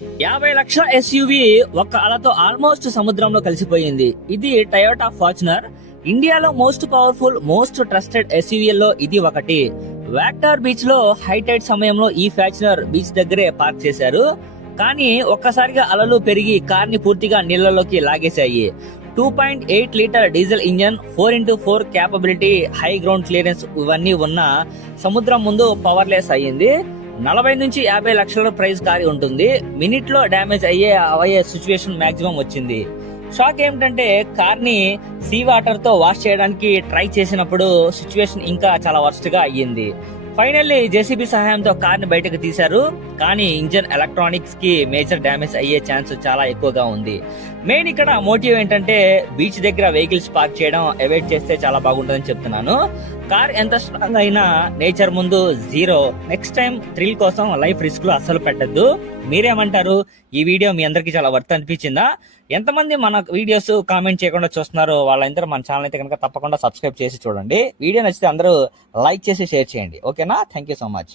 50 లక్షల ఎస్యూవి ఒక్క అలతో ఆల్మోస్ట్ సముద్రంలో కలిసిపోయింది. ఇది టయోటా ఫార్చునర్. ఇండియాలో మోస్ట్ పవర్ఫుల్, మోస్ట్ ట్రస్టెడ్ ఎస్యూవీల్లో ఇది ఒకటి. వాక్టార్ బీచ్ లో హైటైడ్ సమయంలో ఈ ఫార్చునర్ బీచ్ దగ్గరే పార్క్ చేశారు. కానీ ఒక్కసారిగా అలలు పెరిగి కార్ ని పూర్తిగా నీళ్లలోకి లాగేశాయి. 2.8 litre diesel engine, 4x4 capability, high ground clearance ఇవన్నీ ఉన్న సముద్రం ముందు పవర్లెస్ అయ్యింది. 40 నుంచి 50 లక్షల ప్రైస్ కార్ ఉంటుంది. మినిట్ లో డ్యామేజ్ అయ్యే సిచ్యువేషన్ మాక్సిమం వచ్చింది. షాక్ ఏమిటంటే కార్ ని సీ వాటర్ తో వాష్ చేయడానికి ట్రై చేసినప్పుడు సిచ్యువేషన్ ఇంకా చాలా వర్స్ట్ గా అయ్యింది. ఫైనల్లీ జేసీబీ సహాయంతో కార్ ని బయటకు తీశారు. కానీ ఇంజన్, ఎలక్ట్రానిక్స్ కి మేజర్ డ్యామేజ్ అయ్యే ఛాన్స్ చాలా ఎక్కువగా ఉంది. మెయిన్ ఇక్కడ మోటివ్ ఏంటంటే బీచ్ దగ్గర వెహికల్స్ పార్క్ చేయడం అవాయిడ్ చేస్తే చాలా బాగుంటుందని చెప్తున్నాను. కార్ ఎంత స్ట్రాంగ్ అయినా నేచర్ ముందు జీరో. నెక్స్ట్ టైం థ్రిల్ కోసం లైఫ్ రిస్క్ లో అస్సలు పెట్టద్దు. మీరేమంటారు? ఈ వీడియో మీ అందరికి చాలా వర్త్ అనిపించిందా? ఎంతమంది మన వీడియోస్ కామెంట్ చేయకుండా చూస్తున్నారో వాళ్ళందరూ మన ఛానల్ అయితే కనుక తప్పకుండా సబ్స్క్రైబ్ చేసి చూడండి. వీడియో నచ్చితే అందరూ లైక్ చేసి షేర్ చేయండి. ఓకేనా? Thank you so much.